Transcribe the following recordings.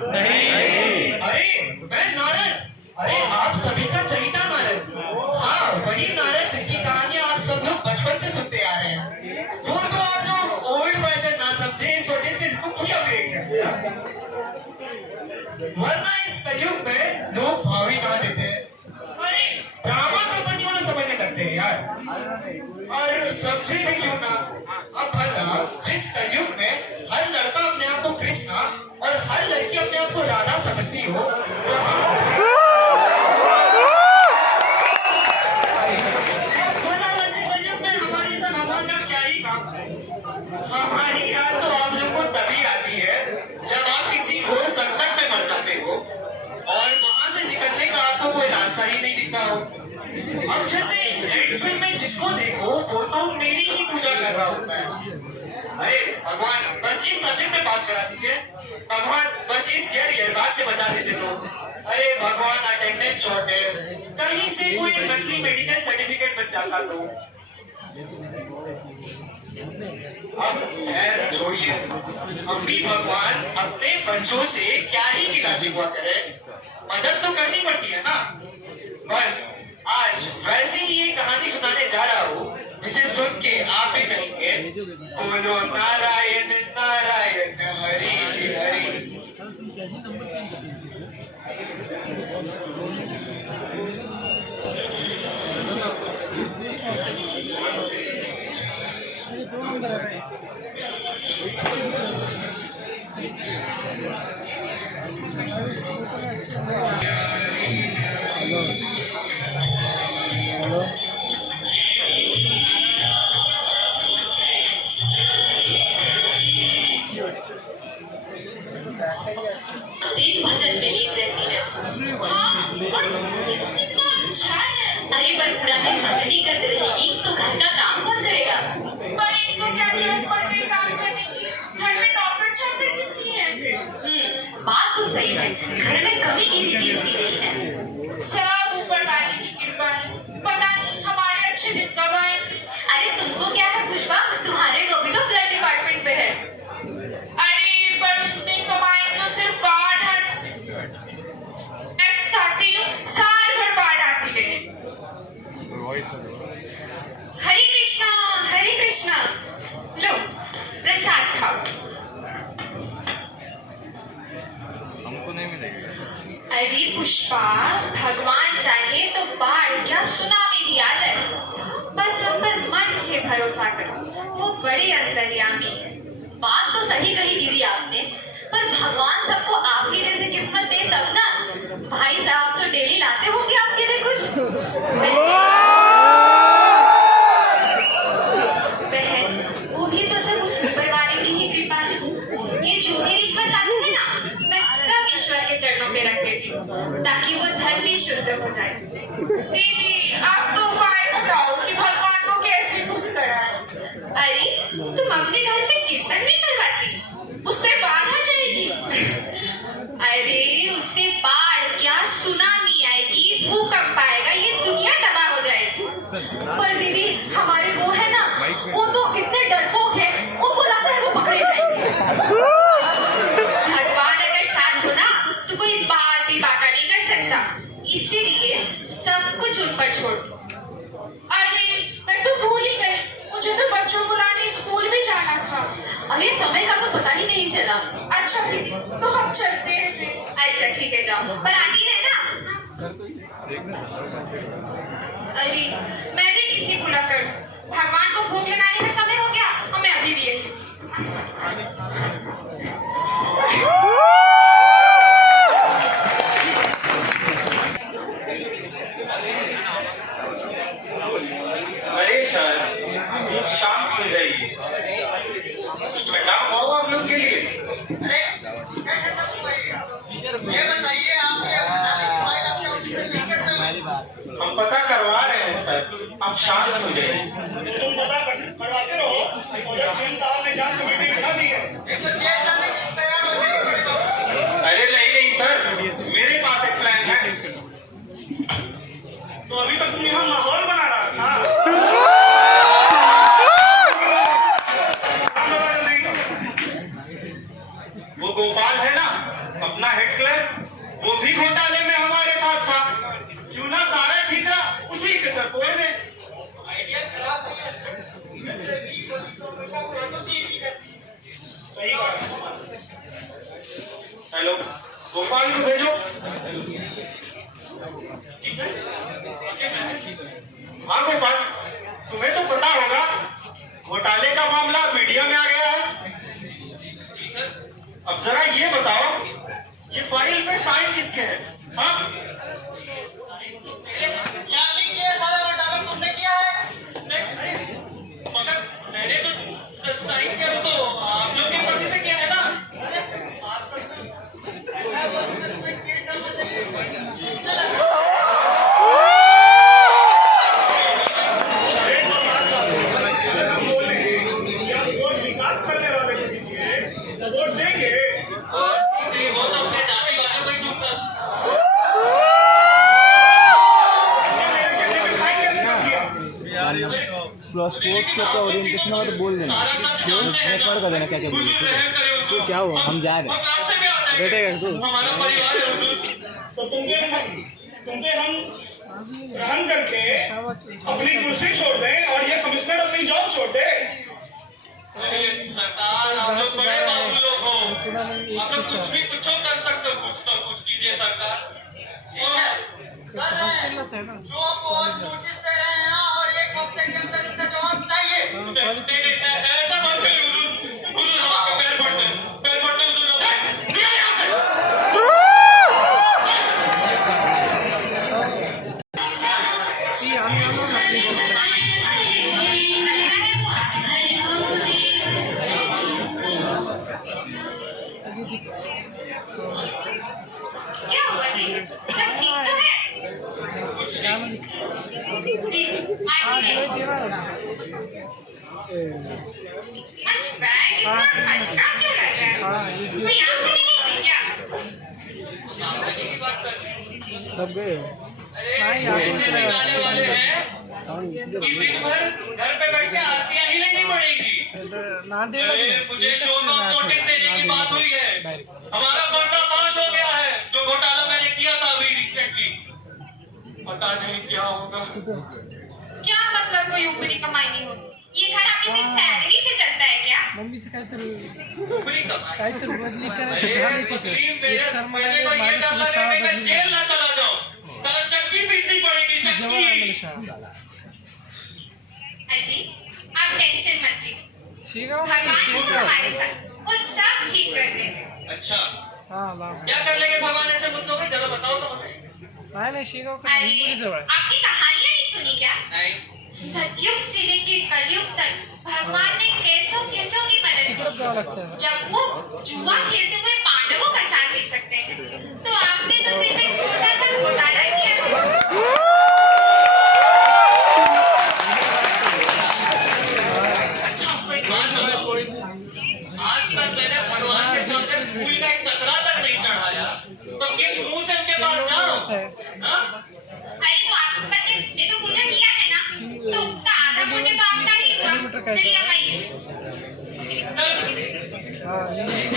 अरे मैं नारद, अरे आप सभी का चहीता नारद। हाँ, वही नारद जिसकी कहानियां आप सब लोग बचपन से सुनते आ रहे हैं। वो तो आप लोग ओल्ड फैशन ना समझे, इस वजह से लुक ही अपग्रेड कर दिया। वरना इस कलयुग में लोग भाव ही कहाँ देते हैं। अरे ड्रामा कंपनी वाले समझने लगते हैं यार। और समझे भी क्यों ना, अब भला जिस कलयुग में हर लड़का अपने आप को कृष्णा और हर लड़की अपने आप को राधा समझती हो, भला वैसे कलयुग में हमारे साथ भगवान का क्या ही काम। हमारी याद तो आप लोग को तभी आती है जब आप किसी घोर संकट में मर जाते हो और वहां से निकलने का आपको कोई रास्ता ही नहीं दिखता हो। अब जैसे एंड में जिसको देखो वो तो मेरी ही पूजा कर रहा होता है। अरे भगवान बस इस सब्जेक्ट में पास करा दीजिए, भगवान बस इस ईयर भाग से बचा देते तो। अरे भगवान अटेंडेंस शॉर्ट है, कहीं से कोई नकली मेडिकल सर्टिफिकेट बन जाता तो। अब खैर छोड़िए, हम भी भगवान अपने बच्चों से क्या ही गिला शिकवा करे, मदद तो करनी पड़ती है ना। बस आज वैसे ही ये कहानी सुनाने जा रहा हूँ जिसे सुन के आप भी कहेंगे बोलो नारायण नारायण हरि हरि। दिन भजन में लीन रहती है। हाँ, और कितना अच्छा है। अरे पर पूरा दिन भजन ही करते रहेगी तो घर का काम कौन करेगा? पर इनको क्या जरूरत पड़ गई काम करने की? घर में नौकर चाकर किसकी है? बात तो सही है, घर में कमी किसी चीज की नहीं है। सब ऊपर वाले की कृपा है। पता नहीं हमारे अच्छे दिन कब आए। अरे तुमको क्या है पुष्पा, तुम्हारे वो भी तो फ्लड डिपार्टमेंट पे है। अरे पर उसने कमाई तो सिर्फ बाढ़ खाती हूँ, साल भर बाढ़ आती रहे। हरे कृष्णा, लो प्रसाद खाओ। हमको नहीं मिलेगा। अरे पुष्पा, भगवान चाहे तो बाढ़ क्या सुनामी भी आ जाए, बस उन पर मन से भरोसा करो, वो बड़े अंतर्यामी है। बात तो सही कही दीदी आपने, पर भगवान सबको आपकी जैसे किस्मत दे तब ना। भाई साहब तो डेली लाते होंगे आपके लिए कुछ। बहन, वो भी तो सब उस ऊपर वाले की ही कृपा है। ये जो भी रिश्वत आती है ना, मैं सब ईश्वर के चरणों पे रख देती हूँ ताकि वो धन भी शुद्ध हो जाए। दीदी आप तो उपाय बताओ कि भगवान को कैसे खुश कराएं। अरे तुम अपने घर पे कीर्तन नहीं करवाती? उससे बाढ़ आ जाएगी। अरे उससे बाढ़ क्या सुनामी आएगी, भूकंप आएगा, ये दुनिया तबाह हो जाएगी। पर दीदी हमारे वो है ना, वो तो इतने डरपोक है, उनको लगता है वो पकड़े जाएंगे। भगवान अगर साथ हो ना तो कोई बात भी बाका नहीं कर सकता, इसीलिए सब कुछ उन पर छोड़ दो। अरे मैं तो भूल ही गई, मुझे तो बच्चों को लाने स्कूल भी जाना था। अरे समय का तो पता ही नहीं चला। अच्छा दीदी तो हम चलते हैं फिर। अच्छा ठीक है जाओ, पर आती रहना। अरे मैं भी कितनी बुरा करूं, भगवान को भोग लगाने का समय हो गया और मैं अभी भी यही। अरे सर शांत हो जाइए, बताओ आप लोग के लिए। अरे ये बताइए हम पता करवा रहे हैं सर, आप शांत हो जाइए। तुम पता करवाते रहो, उधर सीएम साहब ने जांच कमेटी बिठा दी है। अरे नहीं सर, मेरे पास एक प्लान है। तो अभी तक तुम यहाँ माहौल बना रहा था। वो गोपाल है ना, ना, अपना हेड क्लर्क, वो भी घोटाले में हमारे साथ था। क्यों ना सारा ठीकरा उसी के सर फोड़ दे। आइडिया खराब नहीं है, वैसे भी पुलिस तो हमेशा प्रगति ही करती है। सही बात। हेलो, गोपाल को भेजो। जी सर। हाँ गोपाल, तुम्हें तो पता होगा घोटाले का मामला मीडिया में आ गया है। जी सर। अब जरा ये बताओ, ये फाइल पे साइन किसके हैं? हाँ? साइन तो मेरे हैं। यानी कि सारा घोटाला तुमने किया है? अरे मगर मैंने तो साइन किया तो आप लोग की मर्जी से किया है ना? आप वो तुम्हें केस डालना चाहिए। स्पोर्ट्स क्लब का ओरिएंटेशन होगा तो बोल देना, रिकॉर्ड कर देना क्या क्या बोल। तो क्या हुआ, हम जा रहे हैं, बैठेगा तू। हमारा परिवार है हुजूर, तो तुमसे हम रहम करके अपनी कुर्सी छोड़ दें और ये कमिश्नर अपनी जॉब छोड़ दे। अरे सरकार, आप लोग बड़े बाबू लोग हो, आप लोग कुछ भी कुछ कर सकते हो, कुछ तो कुछ कीजिए सरकार। जो आपको आज नोटिस दे रहे हैं और एक हफ्ते के अंदर इसका जवाब चाहिए। ऐसा मत करिए हुजूर, हुजूर हम आपके पैर पड़ते हैं हुजूर। क्या हुआ जी? सब ठीक तो है? प्लीज आइए। आज बैग इतना हल्का क्यों लग रहा है? कोई आमदनी नहीं हुई क्या? सब गए। ऐसे निकालने वाले हैं कि दिन भर घर पे बैठ के आरतियां ही लेनी पड़ेगी। अरे मुझे शो कॉज नोटिस देने की बात हुई है। हमारा पर्दाफाश हो गया है, जो घोटाला मैंने किया था अभी रिसेंटली। पता नहीं क्या होगा। क्या मतलब कोई ऊपरी कमाई नहीं होगी? ये घर आपकी सिर्फ सैलरी से चलता है क्या? मम्मी से ऊपरी कमाई? बदली मेरे को ये डर लग रहा है कि मैं जेल ना चला जाऊं। सारा चक्की पीसनी पड़ेगी, चक्की। अजी, आप टेंशन मत लीजिए, भगवान है हमारे साथ, वो सब ठीक कर देंगे। अच्छा, क्या कर लेंगे भगवान ऐसे मुद्दों में, जरा बताओ तो हमें। अरे आपकी कहानियां नहीं सुनी क्या? नहीं। सतयुग से लेकर कलयुग तक भगवान ने कैसों कैसों की मदद की। जब वो जुआ खेलते हुए पांडवों का साथ दे सकते हैं, तो आपने तो सिर्फ एक छोटा सा घोटाला किया था। अच्छा, आपको एक बात बताओ, आज तक मैंने भगवान के सामने फूल का एक कतरा तक नहीं चढ़ाया, तो किस मुंह से उनके पास जाऊं? हाँ? अरे तो आपने तो पूजा किया है ना, तो उसका आधा पुण्य तो आपका ही हुआ। चलिए आप आइए।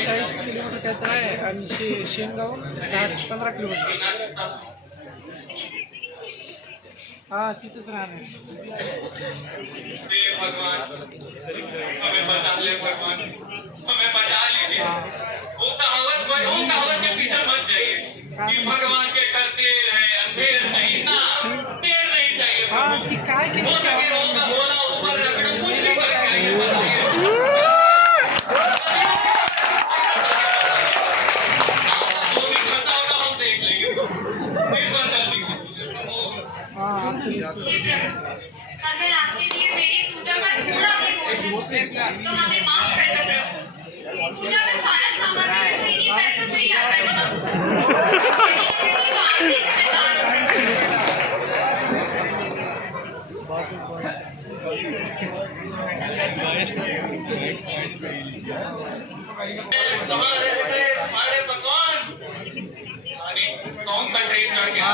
40 किलोमीटर कहता है आणि शेनगाव 15 किलोमीटर। हाँ, तिथेच राहणार। भगवान हमें बचा ले, भगवान हमें बचा लीजिए। वो कहावत के पीछे मत जाइए कि भगवान के घर देर है अंधेर नहीं। ना, देर नहीं चाहिए प्रभु। हो सके होगा ओला उबर रैपिडो कुछ भी करके आइए, बताइए। आपका जो भी खर्चा होगा हम देख लेंगे, इस बार जल्दी कीजिए। अगर आपके लिए मेरी पूजा का थोड़ा भी बोझ है, तो हमें माफ कर दो प्रभु। पूजा का सारा सामान भी इन्हीं पैसों से ही आता है ना। कहीं ना कहीं तो आप भी जिम्मेदार हो। कहाँ रह गए हमारे भगवान? कौन सा ट्रेन चढ़ गया?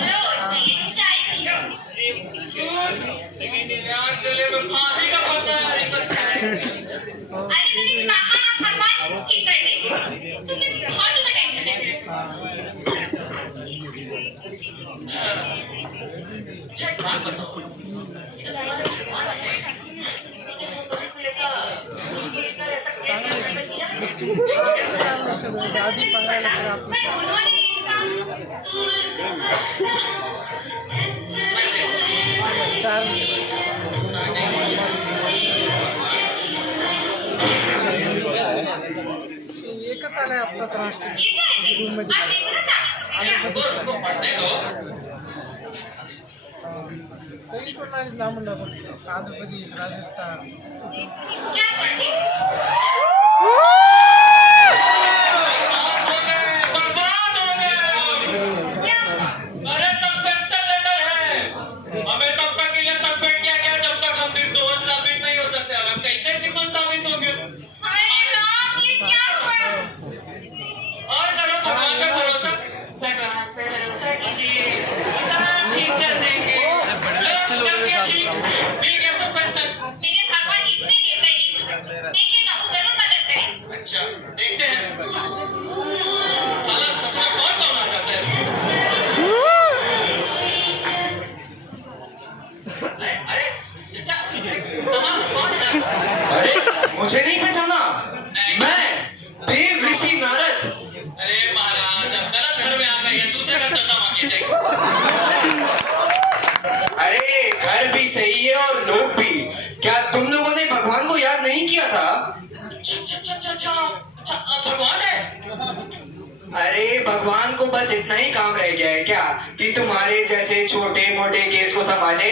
लो जी, चाय पी लो। यार गले में फांसी का फंदा है। अरे मैंने कहा बताओ, ये जो तुम्हारे भगवान है, उन्होंने वो कभी कोई ऐसा भोजपुरी का ऐसा केस हैंडल किया है? पर उन्होंने एकच आलाय आपला राष्ट्र ये क्या है जी? आप देखो ना सामने तो क्या? उनको पढ़ने दो। सगळीकडून आली लांबून लांबून आंध्र प्रदेश राजस्थान क्या हुआ जी? बर्बाद हो गए। क्या हुआ? अरे सस्पेंशन लेटर है, हमें तब तक के लिए सस्पेंड किया गया जब तक हम निर्दोष साबित नहीं हो सकते। और हम कैसे निर्दोष साबित होंगे? अरे राम, ये क्या हुआ? और करो भगवान पे भरोसा, भगवान पे भरोसा कीजिए, सब ठीक कर देंगे। लोग कर दिया ठीक, मिल गया सस्पेंशन। मेरे भगवान इतने निर्दयी नहीं हो सकते। देखिएगा, वो जरूर मदद करेंगे। अच्छा, देखते हैं साला सच में कौन आ जाता है। अरे चाचा, कहाँ कौन है? अरे मुझे नहीं पहचाना, मैं देव ऋषि नारद। अरे महाराज, अब गलत घर में आ गए हैं, दूसरे घर चलना मांगिए चाहिए। अरे घर भी सही है और लोग भी। क्या तुम लोगों ने भगवान को याद नहीं किया था? अच्छा, भगवान है। अरे भगवान को बस इतना ही काम रह गया है क्या कि तुम्हारे जैसे छोटे मोटे केस को संभाले?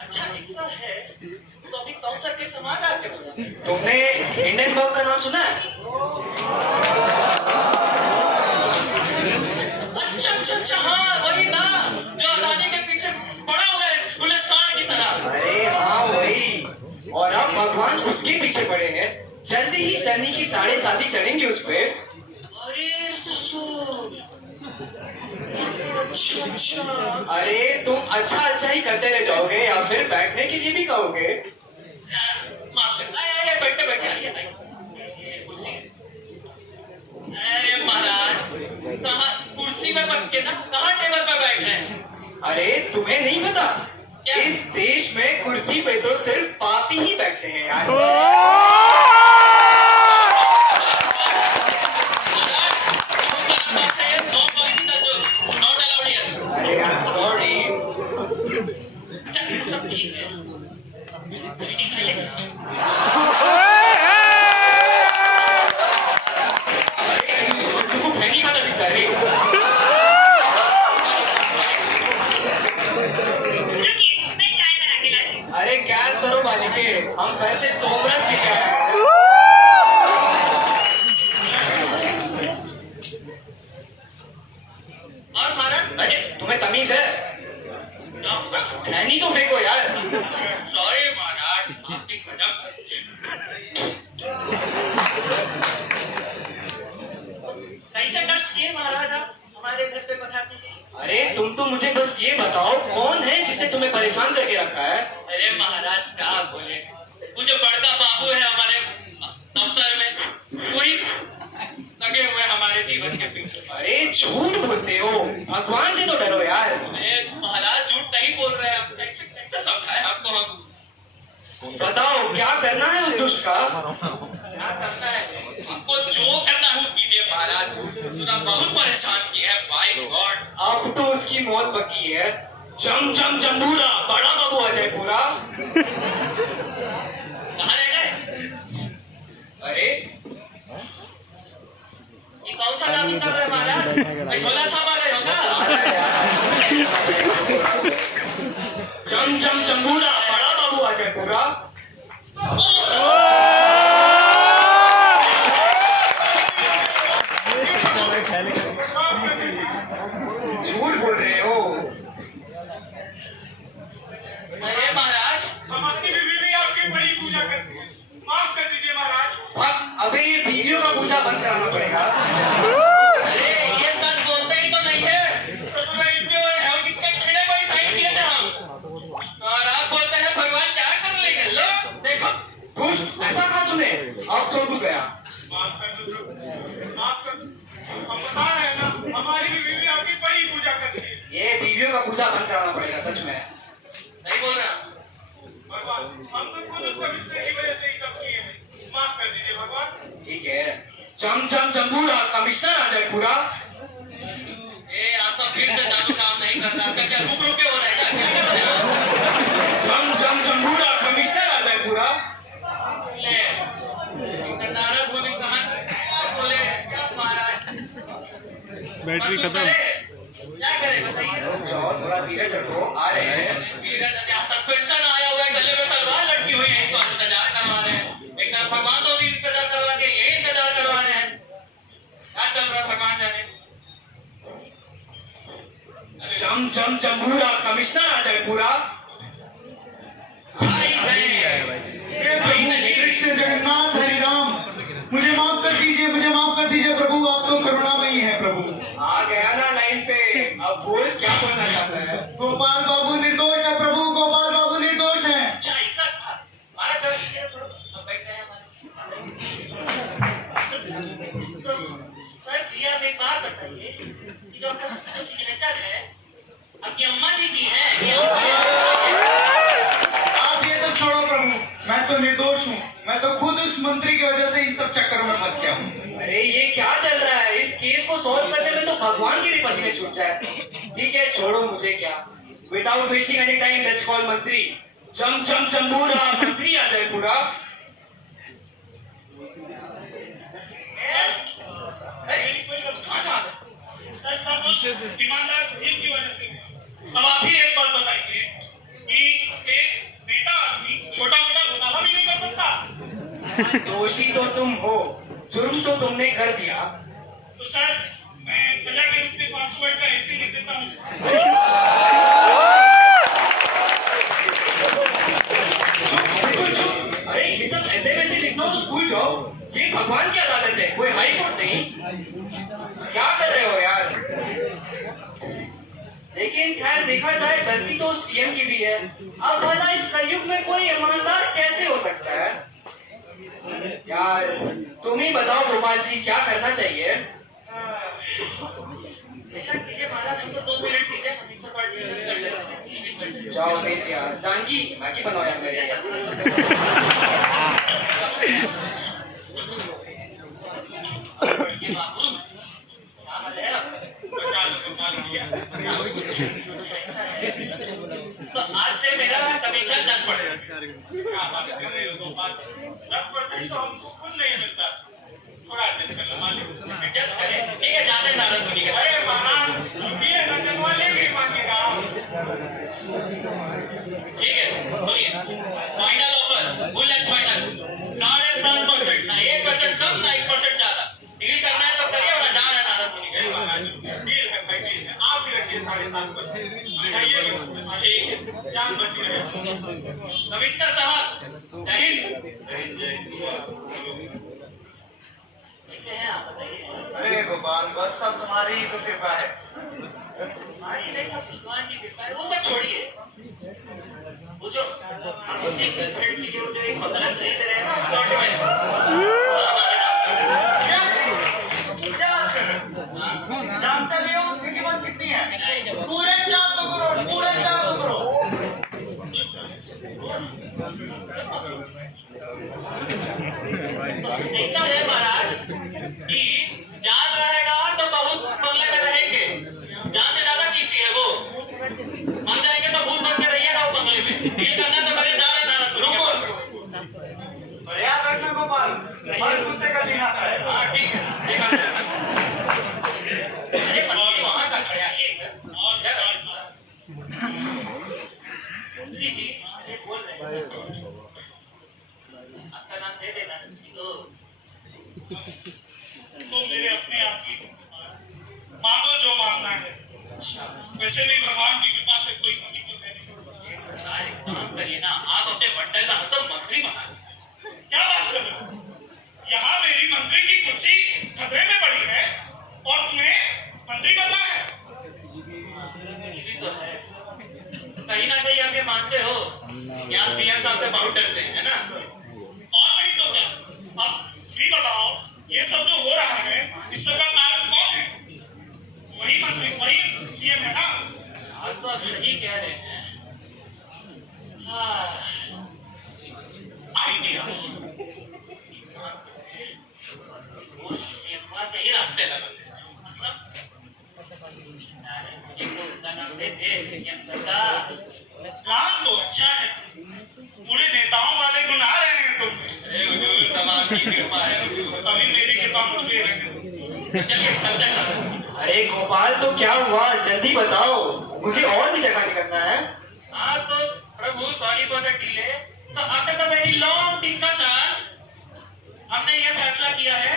अच्छा ऐसा है, तो अभी कौन सा केस संभाल रहा है? तुमने इंडियन बम का नाम सुना है? अच्छा, हाँ वही ना, जो अदानी के पीछे पड़ा हुआ है खुले सांड की तरह। अरे हाँ वही, और अब भगवान उसके पीछे पड़े हैं। जल्दी ही शनि की 7.5 चढ़ेंगे उस पे। अरे ससुर, अच्छा। अरे तुम अच्छा ही करते रह जाओगे या फिर बैठने के लिए भी कहोगे? माफ कर, बैठे आइए कुर्सी। अरे महाराज, कहाँ कुर्सी में बैठ के ना, कहाँ टेबल पे बैठ रहे हैं? अरे तुम्हें नहीं पता, इस देश में कुर्सी पे तो सिर्फ पापी ही बैठते हैं यार। अरे I'm sorry। अच्छा सब ठीक है, तुमको फैनी खाता दिखता है रे। रुकिए, मैं चाय बना के लाती हूँ। अरे गैस करो मालिके, हम घर से सोमरस पी के आए हैं। और महाराज, अरे तुम्हें तमीज है? खैनी तो फेंको यार। सॉरी महाराज, आपकी गजब। कैसे कष्ट किए महाराज आप हमारे घर पे पधारने के? अरे तुम तो मुझे बस ये बताओ, कौन है जिसने तुम्हें परेशान करके रखा है? अरे महाराज क्या बोले, वो जो बड़का बाबू है हमारे दफ्तर में, वही लगे हुए हमारे जीवन के पीछे। अरे झूठ बोलते हो, भगवान से तो डरो यार। महाराज झूठ नहीं बोल रहे हैं, कैसे समझाएं आपको हम? बताओ क्या करना है उस दुष्ट का? क्या करना है आपको? जो करना है वो कीजिए महाराज। सुना बहुत परेशान किया है, बाय गॉड। अब तो उसकी मौत पक्की है। जम जम्बूरा, बड़ा बाबू अजय पूरा। कहाँ रह गए? अरे ये कौन सा जादू कर रहे हैं महाराज? झोला छापा गए हो क्या? जम जम्बूरा, बड़ा बाबू अजय पूरा। झूठ बोल रहे हो। अरे महाराज, हम अपनी बीवी भी आपकी बड़ी पूजा करते हैं, माफ कर दीजिए महाराज। अबे ये बीवियों का पूजा बंद कराना पड़ेगा। अरे ये सच बोलते ही तो नहीं है। सच में कितने कीड़े को साइड किए थे हम, और आप बोलते हैं भगवान क्या कर लेंगे? लो देखो दुष्ट, ऐसा कहा तूने? अब तो तू गया। माफ कर दो, माफ कर दो। हम बता रहे हैं ना, हमारी भी बीवी आपकी बड़ी पूजा करती है। ये बीवी देवियों का पूजा बंद कराना पड़ेगा, सच में नहीं बोल रहा भगवान, हम तो खुद उस कमिश्नर की वजह से ही सब किए हैं, माफ कर दीजिए भगवान। ठीक है, चम चम चंबूरा कमिश्नर आ जाए पूरा। ए आपका फिर से जादू काम नहीं करता, आपका क्या रुक रुक के हो रहा है क्या कर रहे हो? चम चम चंबूरा कमिश्नर आ जाए पूरा। ले नारद मुनि कहा क्या बोले, क्या महाराज बैटरी खत्म। क्या करे बताइए। रुक जाओ, थोड़ा धीरे चढ़ो, आ रहे हैं। सस्पेंशन आया हुआ है, गले में तलवार लटकी हुई है, इनको इंतजार करवा रहे हैं। एक तरफ भगवान तो इंतजार करवा दिए, ये इंतजार करवा रहे हैं। क्या चल रहा है भगवान जाने। चम चम चंबूरा कमिश्नर आ जाए पूरा। आई गए हे प्रभु कृष्ण जगन्नाथ हरि राम, मुझे माफ कर दीजिए, मुझे माफ कर दीजिए प्रभु, आप तो करुणामयी हैं प्रभु। आ गया ना लाइन पे, अब बोल क्या बोलना चाहता है। गोपाल बाबू निर्दोष है प्रभु, गोपाल बाबू निर्दोष है। अच्छा ऐसा था, हमारा चढ़ गया थोड़ा सा बैठ गए हमारे। तो सर जी आप एक बात बताइए कि जो आपका जो सिग्नेचर है आपकी अम्मा जी की है कि आप ये सब छोड़ो प्रभु, मैं तो निर्दोष हूँ, मैं तो खुद उस मंत्री की वजह से इन सब चक्करों में फंस गया हूँ। अरे ये क्या चल रहा है, इस केस को सॉल्व करने में तो भगवान के भी पसीने छूट जाए। ठीक है, छोड़ो मुझे क्या। Without wasting any time let's call मंत्री। चम चम चंबूरा मंत्री आ जाए पूरा। सर सब उस ईमानदार सीएम की वजह से हुआ। अब आप ही एक बात बताइए कि एक नेता आदमी छोटा मोटा घोटाला भी नहीं कर सकता। दोषी तो तुम हो, जुर्म तो तुमने कर दिया। तो सर मैं सजा के रूप में 500 वाट का एसी लिख देता हूँ। चुप, बिल्कुल चुप। अरे ये सब ऐसे वैसे लिखना हो तो स्कूल जाओ, ये भगवान की अदालत है, कोई हाई कोर्ट नहीं। क्या कर रहे हो यार। लेकिन खैर देखा जाए गलती तो सीएम की भी है। अब भला इस कलयुग में कोई ईमानदार कैसे हो सकता है यार। तुम ही बताओ गोपाल जी, क्या करना चाहिए। ऐसा कीजिए महाराज, हमको 2 मिनट दीजिए, हम इनसे बात डिस्कस कर लेते हैं। जाओ दे दिया। जानकी मैगी बनाओ यार मेरे साथ। ये बाबू क्या हाल है आपका? अच्छा ऐसा है, तो आज से मेरा कमीशन 10%। क्या बात कर रहे हो गोपाल, 10% तो हम खुद नहीं मिलता, थोड़ा एडजस्ट कर लो मालिक। एडजस्ट करें, ठीक है, जाते हैं नारद मुनि के। अरे महाराज रुकिए ना, जनवाले भी मांगेगा। ठीक है सुनिए, final offer full and final 7.5% ना 1% कम ना 1% ज्यादा। डील करना है तो करिए, वरना जा रहे हैं नारद मुनि के। डील है भाई, डील है, आप ही रखिए 7.5%। ठीक है, जान बची रहे। कमिश्नर साहब जय हिंद। कैसे हैं आप बताइए। अरे गोपाल बस सब तुम्हारी ही तो कृपा है। हमारी नहीं, सब भगवान की कृपा है। वो सब छोड़िए, वो जो आप अपनी गर्लफ्रेंड के लिए वो जो एक बंगला खरीद रहे हैं ना प्लॉट में, क्या बात कर रहे हो? जानते भी हो उसकी कीमत कितनी है? पूरे 400 करोड़, पूरे 400 करोड़। ऐसा है महाराज कि जान रहेगा तो बहुत बंगले में रहेंगे, जान से ज्यादा कीमती है वो। मर जाएंगे तो भूत बन के रहिएगा वो बंगले में। डील करना तो करे, जा रहे नारद मुनि के। और याद रखना गोपाल, हर कुत्ते का दिन आता है। हाँ ठीक है, देखा अरे मंत्री वहां का खड़े आइए इधर। और मंत्री जी ये बोल रहे हैं, आपका नाम दे देना तो मेरे अपने आप की मांगो जो मांगना है। अच्छा वैसे भी भगवान की कृपा से कोई कमी तो है नहीं। सरकार एक काम करिए ना, आप अपने मंडल का तो मंत्री बना दीजिए। क्या बात कर रहे हो, यहाँ मेरी मंत्री की कुर्सी खतरे में पड़ी है और तुम्हें मंत्री बनना है। ये भी तो है, कहीं ना कहीं आप ये मानते हो कि आप सीएम साहब से बहुत डरते हैं, है ना। और नहीं तो क्या, अब भी बताओ ये सब जो हो रहा है इस सब का कारण कौन है? वही मंत्री, वही सीएम है ना। आप सही कह रहे हैं। हाँ, आइडिया वो सिनेमा के ही रास्ते लगाते हैं। मतलब मुझे उनका नाम देते सीएम सरकार। प्लान तो अच्छा है, पूरे नेताओं वाले गुण आ रहे हैं तुम में। अरे हुजूर, तमाम की कृपा है हुजूर। अभी मेरी कृपा मुझ पे रहने दो। चलिए चलते हैं। अरे गोपाल, तो क्या हुआ, जल्दी बताओ, मुझे और भी जगह निकलना है। हाँ तो प्रभु, सॉरी फॉर द डिले। तो after the very long discussion हमने ये फैसला किया है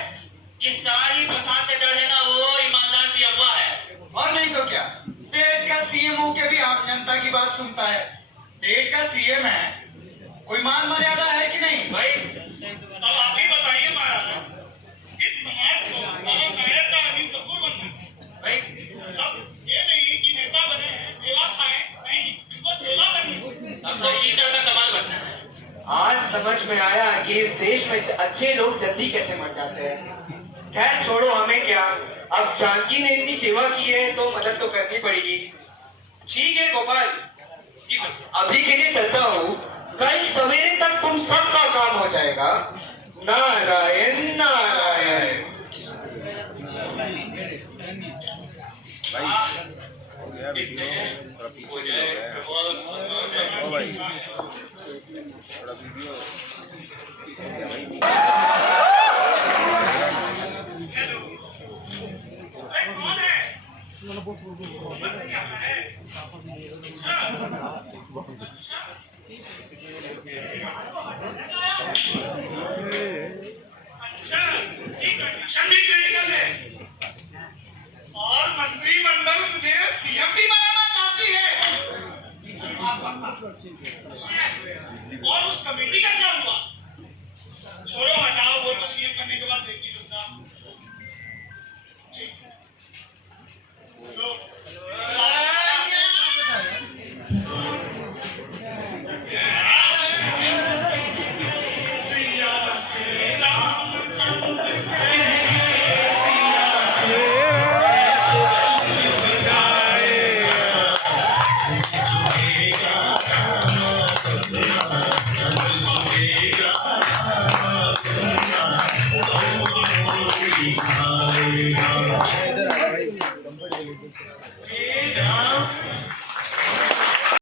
कि सारी फसाद का जड़ है ना, वो ईमानदार सीएम है। और नहीं तो क्या, स्टेट का सीएम होके भी आम जनता की बात सुनता है। स्टेट का सीएम है, कोई मान मर्यादा है कि नहीं? भाई अब आप ही बताइए महाराज, इस समाज को नायक का अनिल कपूर बनना है। भाई सब ये नहीं कि नेता बने हैं सेवा खाएं, नहीं, वो सेवा करनी। अब तो कीचड़ का कमाल बनना है। आज समझ में आया कि इस देश में अच्छे लोग जल्दी कैसे मर जाते हैं। खैर छोड़ो, हमें क्या, अब जानकी ने इतनी सेवा की है तो मदद तो करनी पड़ेगी। ठीक है गोपाल, अभी के लिए चलता हूँ, कल सवेरे तक तुम सबका काम हो जाएगा। नारायण नारायण। हो जाए कौन है? अच्छा, ये कंडीशन भी